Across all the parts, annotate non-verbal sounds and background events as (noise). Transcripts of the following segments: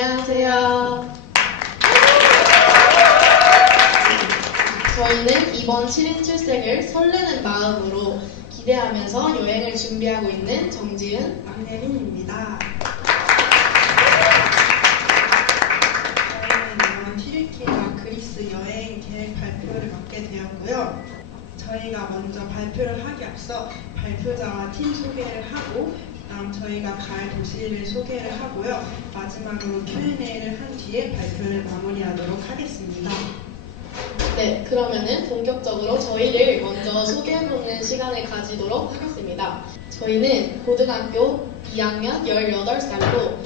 안녕하세요. 저희는 이번 7인 7색을 설레는 마음으로 기대하면서 여행을 준비하고 있는 정지은, 막내민입니다. 저희는 이번 튀르키예와 그리스 여행 계획 발표를 맡게 되었고요. 저희가 먼저 발표를 하기 앞서 발표자와 팀 소개를 하고 그 다음 저희가 갈 도시를 소개를 하고요. 마지막으로 Q&A를 한 뒤에 발표를 마무리하도록 하겠습니다. 네, 그러면은 본격적으로 저희를 먼저 소개해보는 시간을 가지도록 하겠습니다. 저희는 고등학교 2학년 18살로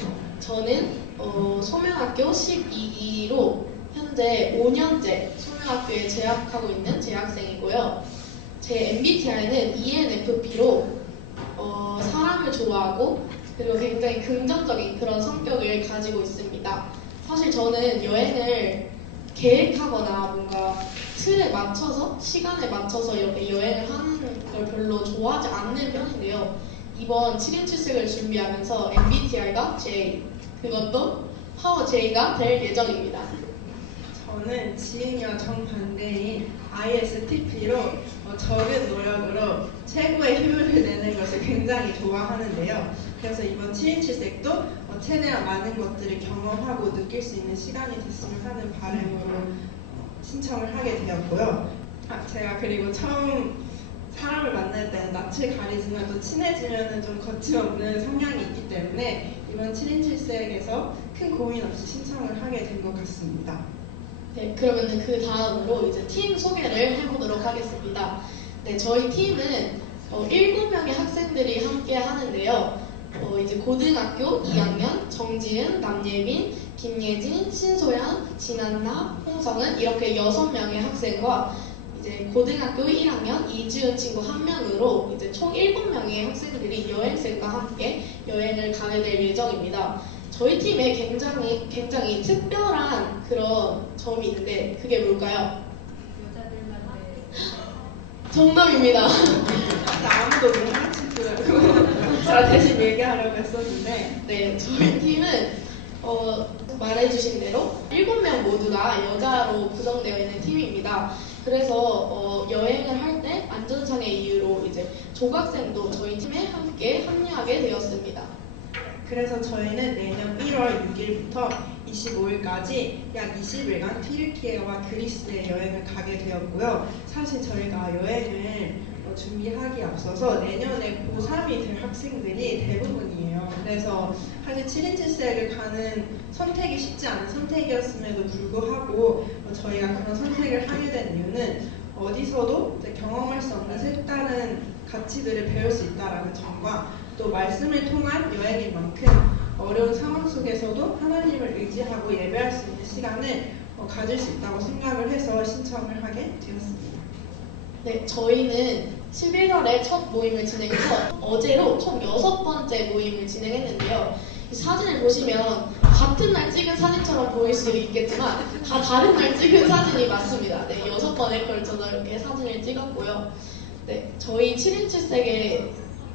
저는 어, 소명학교 12기로 현재 5년째 소명학교에 재학하고 있는 재학생이고요. 제 MBTI는 ENFP로 어, 사람을 좋아하고 그리고 굉장히 긍정적인 그런 성격을 가지고 있습니다. 사실 저는 여행을 계획하거나 뭔가 틀에 맞춰서 시간에 맞춰서 이렇게 여행을 하는 걸 별로 좋아하지 않는 편인데요. 이번 7인 7색을 준비하면서 MBTI가 J 그것도 파워 J가 될 예정입니다. 저는 지은이와 정반대인 ISTP로 어, 적은 노력으로 최고의 효율을 내는 것을 굉장히 좋아하는데요. 그래서 이번 7인7색도 어, 최대한 많은 것들을 경험하고 느낄 수 있는 시간이 됐으면 하는 바람으로 어, 신청을 하게 되었고요. 아, 제가 그리고 처음 사람을 만날 때는 낯을 가리지만 또 친해지면 좀 거침없는 성향이 있기 때문에 이번 7인 7색에서 큰 고민 없이 신청을 하게 된 것 같습니다. 네, 그러면 그 다음으로 이제 팀 소개를 해보도록 하겠습니다. 네, 저희 팀은 어, 7명의 학생들이 함께 하는데요. 어, 이제 고등학교 2학년 정지은, 남예빈, 김예진, 신소연, 진한나, 홍성은 이렇게 6명의 학생과 이제 고등학교 1학년 이지은 친구 한 명으로 이제 총 7명의 학생들이 여행생과 함께 여행을 가게 될 예정입니다. 저희 팀에 굉장히 굉장히 특별한 그런 점이 있는데 그게 뭘까요? 정답입니다. 사실 아무도 못 맞히더라고요. (laughs) 제가 대신 얘기하려고 했었는데 네, 저희 팀은 어, 말해주신 대로 7명 모두가 여자로 구성되어 있는 팀입니다. 그래서 어, 여행을 할 때 안전상의 이유로 이제 조각생도 저희 팀에 함께 합류하게 되었습니다. 그래서 저희는 내년 1월 6일부터 25일까지 약 20일간 튀르키예와 그리스에 여행을 가게 되었고요. 사실 저희가 여행을 어, 준비하기 앞서서 내년에 고3이 될 학생들이 대부분이에요. 그래서 사실 7인 7색을 가는 선택이 쉽지 않은 선택이었음에도 불구하고 어, 저희가 그런 선택을 하게 된 이유는 어디서도 경험할 수 없는 색다른 가치들을 배울 수 있다라는 점과 또 말씀을 통한 여행인 만큼 어려운 상황 속에서도 하나님을 의지하고 예배할 수 있는 시간을 어, 가질 수 있다고 생각을 해서 신청을 하게 되었습니다. 네, 저희는 11월에 첫 모임을 진행해서 어제로 총 여섯 번째 모임을 진행했는데요. 이 사진을 보시면 같은 날 찍은 사진처럼 보일 수 있겠지만 다 다른 날 찍은 사진이 맞습니다. 네, 여섯 번에 걸쳐서 이렇게 사진을 찍었고요. 네, 저희 7인 7색의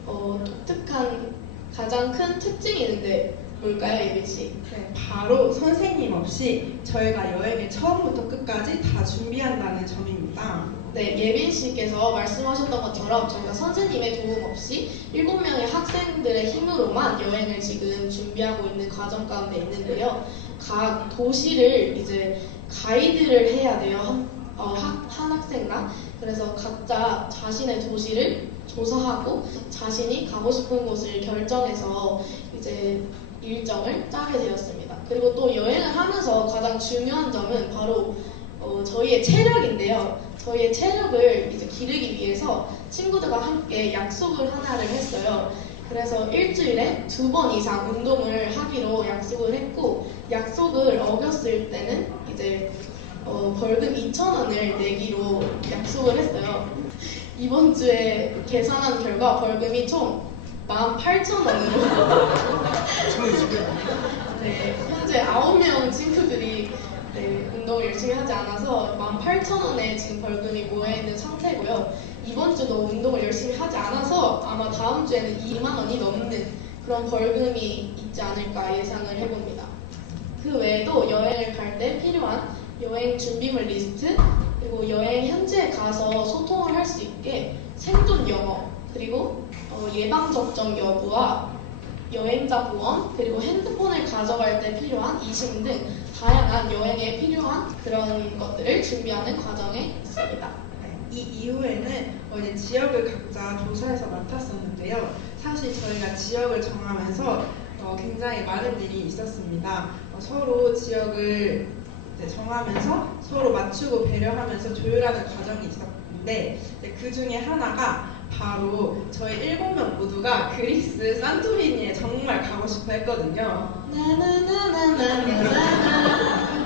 어, 독특한 가장 큰 특징이 있는데 뭘까요, 예빈 씨? 네, 바로 선생님 없이 저희가 여행을 처음부터 끝까지 다 준비한다는 점입니다. 네, 예빈 씨께서 말씀하셨던 것처럼 저희가 선생님의 도움 없이 7명의 학생들의 힘으로만 여행을 지금 준비하고 있는 과정 가운데 있는데요. 각 도시를 이제 가이드를 해야 돼요. 한, 어, 학- 한 학생당. 그래서 각자 자신의 도시를 조사하고 자신이 가고 싶은 곳을 결정해서 이제 일정을 짜게 되었습니다. 그리고 또 여행을 하면서 가장 중요한 점은 바로 어, 저희의 체력인데요. 저희의 체력을 이제 기르기 위해서 친구들과 함께 약속을 하나를 했어요. 그래서 일주일에 두 번 이상 운동을 하기로 약속을 했고, 약속을 어겼을 때는 이제 어, 벌금 2,000원을 내기로 약속을 했어요. 이번 주에 계산한 결과 벌금이 총 18,000원으로 (laughs) 네, 현재 9명 친구들이 네, 운동을 열심히 하지 않아서 18,000원에 지금 벌금이 모여있는 상태고요. 이번 주도 운동을 열심히 하지 않아서 아마 다음 주에는 2만 원이 넘는 그런 벌금이 있지 않을까 예상을 해봅니다. 그리고 여행을 갈 때 필요한 여행 준비물 리스트, 그리고 여행 현지에 가서 소통을 할 수 있게 생존 영어, 그리고 어, 예방 접종 여부와 여행자 보험, 그리고 핸드폰을 가져갈 때 필요한 이심 등 다양한 여행에 필요한 그런 것들을 준비하는 과정에 있습니다. 네, 이 이후에는 어, 이제 지역을 각자 조사해서 맡았었는데요. 사실 저희가 지역을 정하면서 어, 굉장히 많은 일이 있었습니다. 어, 서로 지역을 이제 정하면서 서로 맞추고 배려하면서 조율하는 과정이 있었는데 그 중에 하나가 바로 저희 일곱 명 모두가 그리스 산토리니에 정말 가고 싶어 했거든요. 나나나나나나나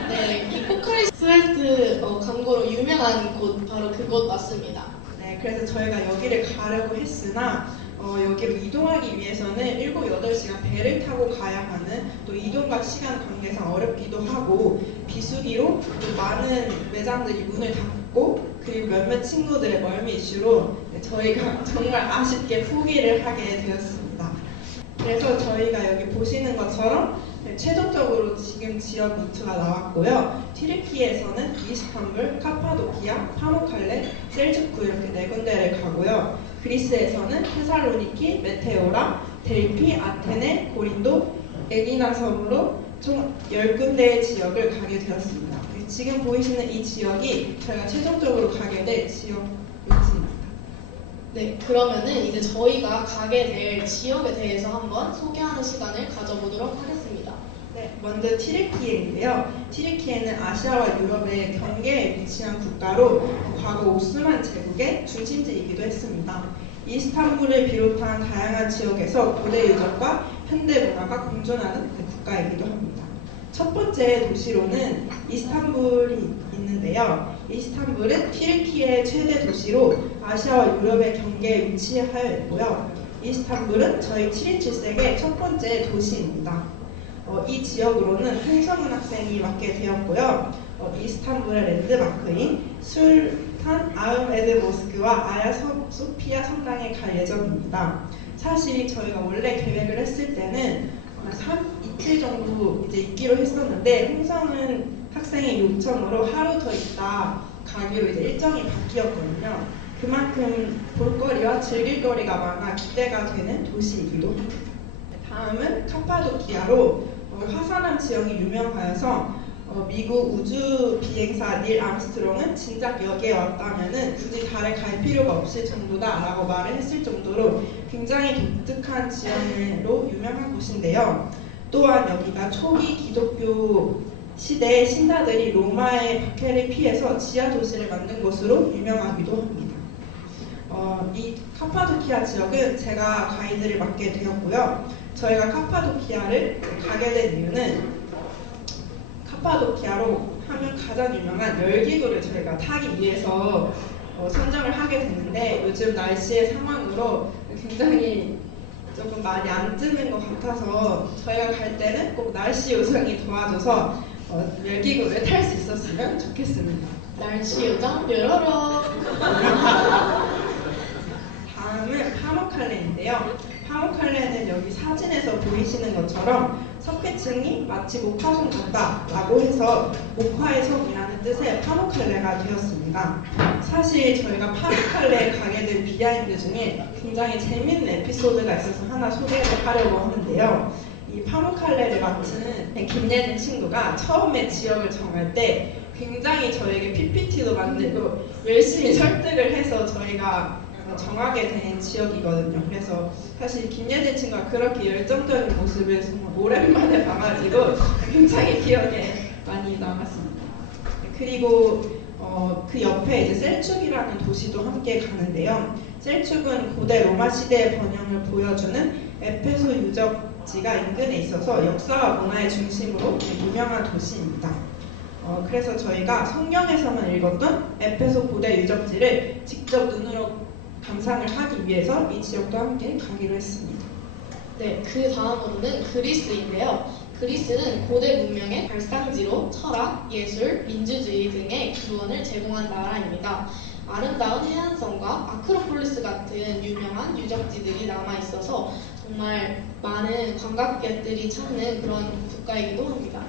네, 이 포카리 스웨스트 어, 광고로 유명한 곳 바로 그곳 맞습니다. 네, 그래서 저희가 여기를 가려고 했으나 어, 여기로 이동하기 위해서는 7, 8시간 배를 타고 가야 하는 또 이동과 시간 관계상 어렵기도 하고 비수기로 또 많은 매장들이 문을 닫고 그리고 몇몇 친구들의 멀미 이슈로 네, 저희가 (laughs) 정말 아쉽게 포기를 하게 되었습니다. 그래서 저희가 여기 보시는 것처럼 네, 최종적으로 지금 지역 루트가 나왔고요. 튀르키에서는 이스탄불, 카파도키아, 파무칼레, 셀주쿠 이렇게 네 군데를 가고요. 그리스에서는 테살로니키, 메테오라, 델피, 아테네, 고린도, 에기나 섬으로 총 10군데의 지역을 가게 되었습니다. 지금 보이시는 이 지역이 저희가 최종적으로 가게 될 지역 루트입니다. 네, 그러면은 이제 저희가 가게 될 지역에 대해서 한번 소개하는 시간을 가져보도록 하겠습니다. 네, 먼저 티르키예인데요. 티르키예는 아시아와 유럽의 경계에 위치한 국가로 과거 오스만 제국의 중심지이기도 했습니다. 이스탄불을 비롯한 다양한 지역에서 고대 유적과 현대 문화가 공존하는 그 국가이기도 합니다. 첫 번째 도시로는 이스탄불이 있는데요. 이스탄불은 튀르키의 최대 도시로 아시아와 유럽의 경계에 위치하여 있고요. 이스탄불은 저희 727색의 첫 번째 도시입니다. 어, 이 지역으로는 한성은 학생이 맡게 되었고요. 어, 이스탄불의 랜드마크인 술탄 아흐메드 모스크와 아야 소- 소피아 성당에 갈 예정입니다. 사실 저희가 원래 계획을 했을 때는 한 3, 이틀 정도 이제 있기로 했었는데 홍성은 학생의 요청으로 하루 더 있다 가기로 이제 일정이 바뀌었거든요. 그만큼 볼거리와 즐길거리가 많아 기대가 되는 도시이기도 합니다. 다음은 카파도키아로 어, 화산암 지형이 유명하여서 어, 미국 우주 비행사 닐 암스트롱은 진작 여기에 왔다면은 굳이 달에 갈 필요가 없을 정도다라고 말을 했을 정도로 굉장히 독특한 지형으로 유명한 곳인데요. 또한 여기가 초기 기독교 시대의 신사들이 로마의 박해를 피해서 지하 도시를 만든 곳으로 유명하기도 합니다. 어, 이 카파도키아 지역은 제가 가이드를 맡게 되었고요. 저희가 카파도키아를 가게 된 이유는 카파도키아로 하면 가장 유명한 열기구를 저희가 타기 위해서 어, 선정을 하게 됐는데 요즘 날씨의 상황으로 굉장히 조금 많이 안 뜨는 것 같아서 저희가 갈 때는 꼭 날씨 요정이 도와줘서 어, 열기구를 탈 수 있었으면 좋겠습니다. 날씨 요정 뾰로로 (laughs) 다음은 파묵칼레인데요. 파묵칼레는 여기 사진에서 보이시는 것처럼 석회층이 마치 목화성 같다라고 해서 목화의 성이라는 뜻의 파묵칼레가 되었습니다. 사실 저희가 파묵칼레에 가게 된 비하인드 중에 굉장히 재밌는 에피소드가 있어서 하나 소개를 하려고 하는데요. 이 파묵칼레를 맡은 김예진 친구가 처음에 지역을 정할 때 굉장히 저에게 PPT도 만들고 열심히 설득을 해서 저희가 정하게 된 지역이거든요. 그래서 사실 김예진 친구가 그렇게 열정적인 모습을 정말 오랜만에 봐가지고 굉장히 기억에 많이 남았습니다. 그리고 어, 그 옆에 이제 셀축이라는 도시도 함께 가는데요. 셀축은 고대 로마 시대의 번영을 보여주는 에페소 유적지가 인근에 있어서 역사와 문화의 중심으로 유명한 도시입니다. 어, 그래서 저희가 성경에서만 읽었던 에페소 고대 유적지를 직접 눈으로 감상을 하기 위해서 이 지역도 함께 가기로 했습니다. 네, 그 다음으로는 그리스인데요. 그리스는 고대 문명의 발상지로 철학, 예술, 민주주의 등의 기원을 제공한 나라입니다. 아름다운 해안선과 아크로폴리스 같은 유명한 유적지들이 남아 있어서 정말 많은 관광객들이 찾는 그런 국가이기도 합니다.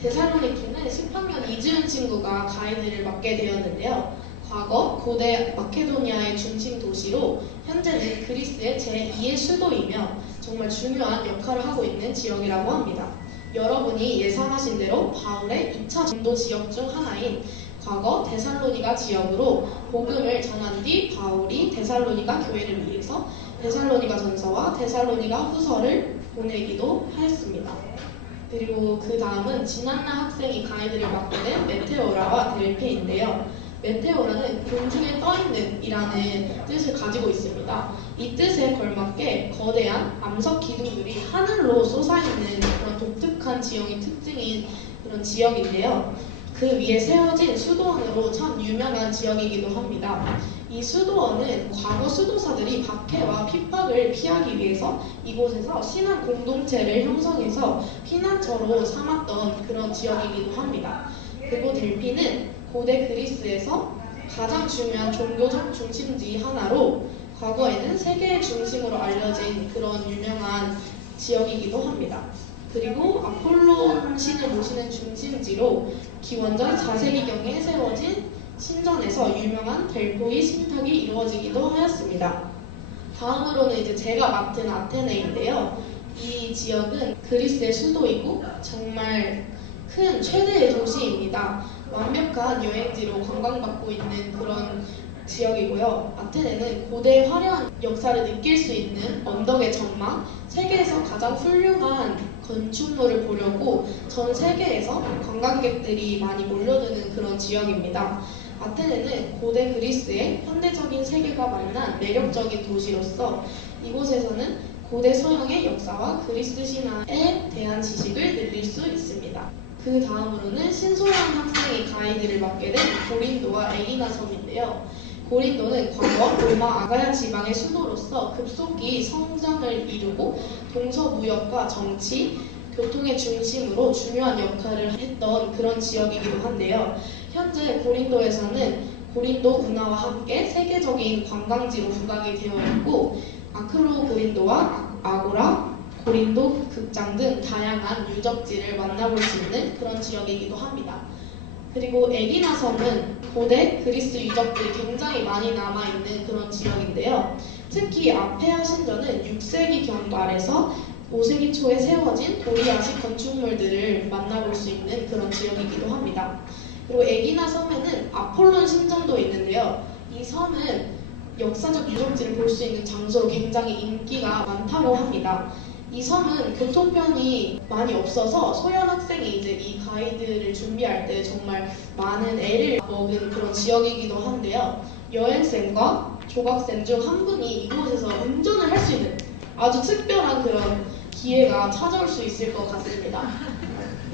데살로니키는 18년 이지훈 친구가 가이드를 맡게 되었는데요. 과거 고대 마케도니아의 중심 도시로 현재는 그리스의 제2의 수도이며 정말 중요한 역할을 하고 있는 지역이라고 합니다. 여러분이 예상하신 대로 바울의 2차 전도 지역 중 하나인 과거 데살로니가 지역으로 복음을 전한 뒤 바울이 데살로니가 교회를 위해서 데살로니가 전서와 데살로니가 후서를 보내기도 하였습니다. 그리고 그 다음은 지난날 학생이 가이드를 맡게 된 메테오라와 델페인데요. 메테오라는 공중에 떠있는 이라는 뜻을 가지고 있습니다. 이 뜻에 걸맞게 거대한 암석 기둥들이 하늘로 솟아있는 그런 독특한 지형의 특징인 그런 지역인데요. 그 위에 세워진 수도원으로 참 유명한 지역이기도 합니다. 이 수도원은 과거 수도사들이 박해와 핍박을 피하기 위해서 이곳에서 신앙 공동체를 형성해서 피난처로 삼았던 그런 지역이기도 합니다. 그리고 델피는 고대 그리스에서 가장 중요한 종교적 중심지 하나로 과거에는 세계의 중심으로 알려진 그런 유명한 지역이기도 합니다. 그리고 아폴로 신을 모시는 중심지로 기원전 4세기경에 세워진 신전에서 유명한 델포이 신탁이 이루어지기도 하였습니다. 다음으로는 이제 제가 맡은 아테네인데요. 이 지역은 그리스의 수도이고 정말 큰 최대의 도시입니다. 완벽한 여행지로 관광받고 있는 그런 지역이고요. 아테네는 고대의 화려한 역사를 느낄 수 있는 언덕의 전망, 세계에서 가장 훌륭한 건축물을 보려고 전 세계에서 관광객들이 많이 몰려드는 그런 지역입니다. 아테네는 고대 그리스의 현대적인 세계가 만난 매력적인 도시로서 이곳에서는 고대 서양의 역사와 그리스 신화에 대한 지식을 늘릴 수 있습니다. 그 다음으로는 신소연 학생이 가이드를 맡게 된 고린도와 에리나 섬인데요. 고린도는 과거 로마 아가야 지방의 수도로서 급속히 성장을 이루고 동서무역과 정치, 교통의 중심으로 중요한 역할을 했던 그런 지역이기도 한데요. 현재 고린도에서는 고린도 운하와 함께 세계적인 관광지로 부각이 되어 있고 아크로 고린도와 아고라, 고린도 극장 등 다양한 유적지를 만나볼 수 있는 그런 지역이기도 합니다. 그리고 에기나 섬은 고대 그리스 유적들이 굉장히 많이 남아있는 그런 지역인데요. 특히 아페아 신전은 6세기 경발에서 5세기 초에 세워진 도리아식 건축물들을 만나볼 수 있는 그런 지역이기도 합니다. 그리고 에기나 섬에는 아폴론 신전도 있는데요. 이 섬은 역사적 유적지를 볼 수 있는 장소로 굉장히 인기가 많다고 합니다. 이 섬은 교통편이 많이 없어서 소연 학생이 이제 이 가이드를 준비할 때 정말 많은 애를 먹은 그런 지역이기도 한데요. 여행생과 조각생 중 한 분이 이곳에서 운전을 할 수 있는 아주 특별한 그런 기회가 찾아올 수 있을 것 같습니다.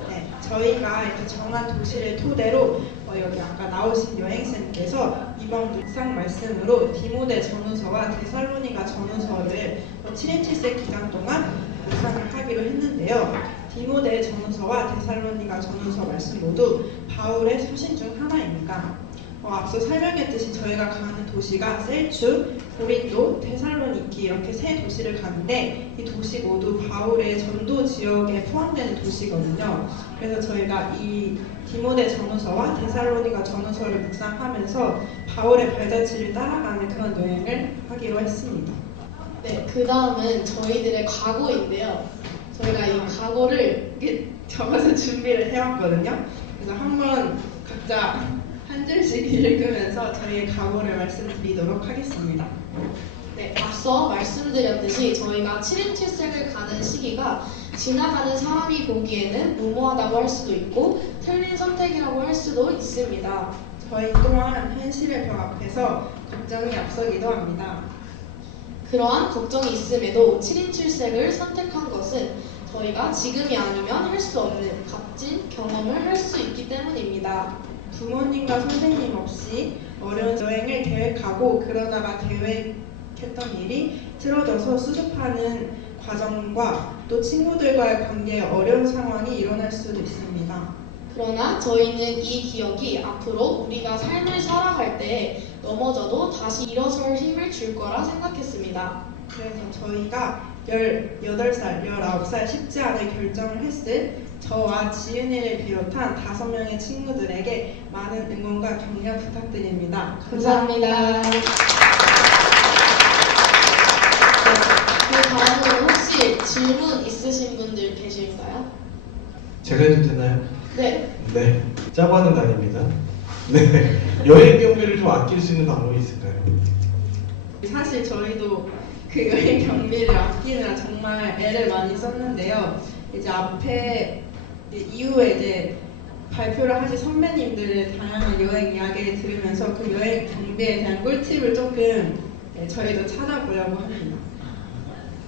네, 저희가 이렇게 정한 도시를 토대로 어, 여기 아까 나오신 여행생께서 이번 묵상 말씀으로 디모데 전후서와 데살로니가 전후서를 7인 7세 기간 동안 묵상을 하기로 했는데요. 디모데 전후서와 데살로니가 전후서 말씀 모두 바울의 서신 중 하나입니다. 어, 앞서 설명했듯이 저희가 가는 도시가 셀추, 고린도, 데살로니키 이렇게 세 도시를 가는데 이 도시 모두 바울의 전도 지역에 포함되는 도시거든요. 그래서 저희가 이 디모데 전후서와 데살로니가 전후서를 묵상하면서 바울의 발자취를 따라가는 그런 여행을 하기로 했습니다. 네, 그 다음은 저희들의 각오인데요. 저희가 이 각오를 이렇게 적어서 준비를 해왔거든요. 그래서 한번 각자 한 줄씩 (laughs) 읽으면서 저희의 각오를 말씀드리도록 하겠습니다. 네, 앞서 말씀드렸듯이 저희가 7인 7색을 가는 시기가 지나가는 사람이 보기에는 무모하다고 할 수도 있고 틀린 선택이라고 할 수도 있습니다. 저희 또한 현실의 벽 앞에서 걱정이 앞서기도 합니다. 그러한 걱정이 있음에도 7인 7색을 선택한 것은 저희가 지금이 아니면 할 수 없는 값진 경험을 할 수 있기 때문입니다. 부모님과 선생님 없이 어려운 여행을 계획하고 그러다가 계획했던 일이 틀어져서 수습하는 과정과 또 친구들과의 관계에 어려운 상황이 일어날 수도 있습니다. 그러나 저희는 이 기억이 앞으로 우리가 삶을 살아갈 때 넘어져도 다시 일어설 힘을 줄 거라 생각했습니다. 그래서 저희가 18살, 19살 쉽지 않은 결정을 했을 저와 지은이를 비롯한 다섯 명의 친구들에게 많은 응원과 격려 부탁드립니다. 감사합니다. 네, 그 다음으로 혹시 질문 있으신 분들 계실까요? 제가 해도 되나요? 네. 네. 짜바는 아닙니다. 네. 여행 경비를 좀 아낄 수 있는 방법이 있을까요? 사실 저희도 그 여행 경비를 아끼느라 정말 애를 많이 썼는데요. 이제 앞에 이제 이후에 이제 발표를 하신 선배님들의 다양한 여행 이야기를 들으면서 그 여행 경비에 대한 꿀팁을 조금 네, 저희도 찾아보려고 합니다.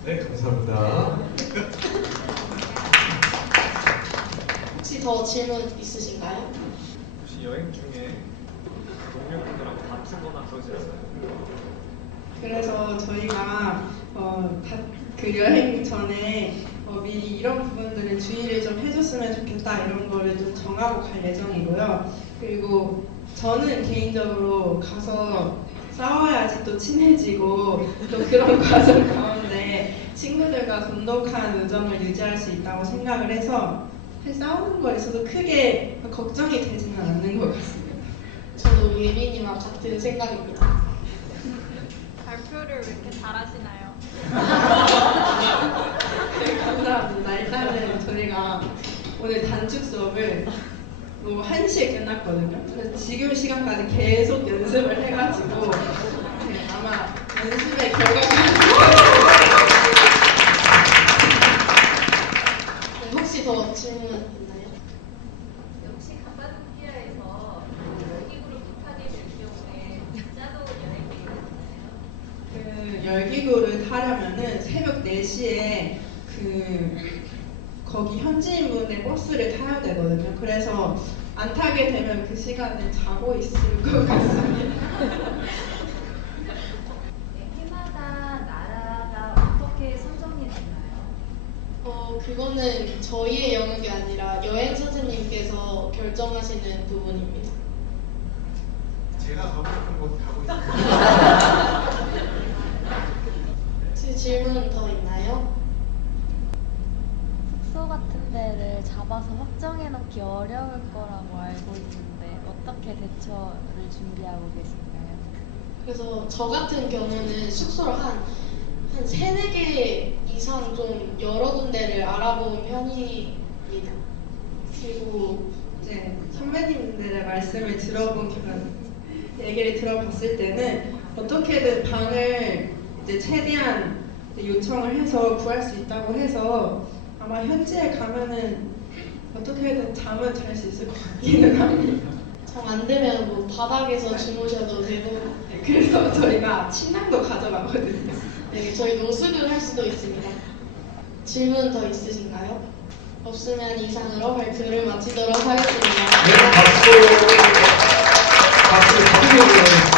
네, 감사합니다. 혹시 더 질문 있으신가요? 혹시 여행 중에 동료분들하고 다투거나 그래서 저희가 어, 다, 그 여행 전에 어, 미리 이런 부분들을 주의를 좀 해줬으면 좋겠다 이런 거를 좀 정하고 갈 예정이고요. 그리고 저는 개인적으로 가서 싸워야지 또 친해지고 또 그런 (laughs) 과정 가운데 친구들과 돈독한 우정을 유지할 수 있다고 생각을 해서 싸우는 거에 있어서 크게 걱정이 되지는 않는 것 같습니다. 저도 예린이와 같은 생각입니다. (laughs) 발표를 왜 이렇게 잘하시나요? 네, 감사합니다. 일단은 저희가 오늘 단축 수업을 뭐 1시에 끝났거든요. 그래서 지금 시간까지 계속 연습을 해가지고 네, 아마 연습의 결과가 네, 혹시 더 질문 있나요? 역시 카파도키아에서 열기구를 못 타게 될 경우에 짜도 여행이 있나요? 그 열기구를 타려면은 새벽 4시에 그 거기 현지인분의 버스를 타야 되거든요. 그래서 안 타게 되면 그 시간에 자고 있을 것 같습니다. 네, 해마다 나라가 어떻게 선정이 되나요? 어, 그거는 저희의 영역이 아니라 여행 선생님께서 결정하시는 부분입니다. 제가 가고 싶은 곳 가고 있습니다. 혹시 질문 더 있나요? 숙소 같은 데를 잡아서 확정해 놓기 어려울 거라고 알고 있는데 대처를 준비하고 계신가요? 그래서 저 같은 경우는 숙소를 한, 한 세네 개 이상 좀 여러 군데를 알아본 편입니다. 그리고 이제 선배님들의 말씀을 들어본 그런 얘기를 들어봤을 때는 어떻게든 방을 이제 최대한 요청을 해서 구할 수 있다고 해서 아마 현지에 가면은 어떻게든 잠은 잘 수 있을 것 같기는 합니다. 정 안 되면 뭐 바닥에서 네. 주무셔도 되고 네, 그래서 저희가 침낭도 가져가거든요. 네, 저희 노숙을 할 수도 있습니다. 질문 더 있으신가요? 없으면 이상으로 발표를 마치도록 하겠습니다. 네, 박수. 박수. 박수.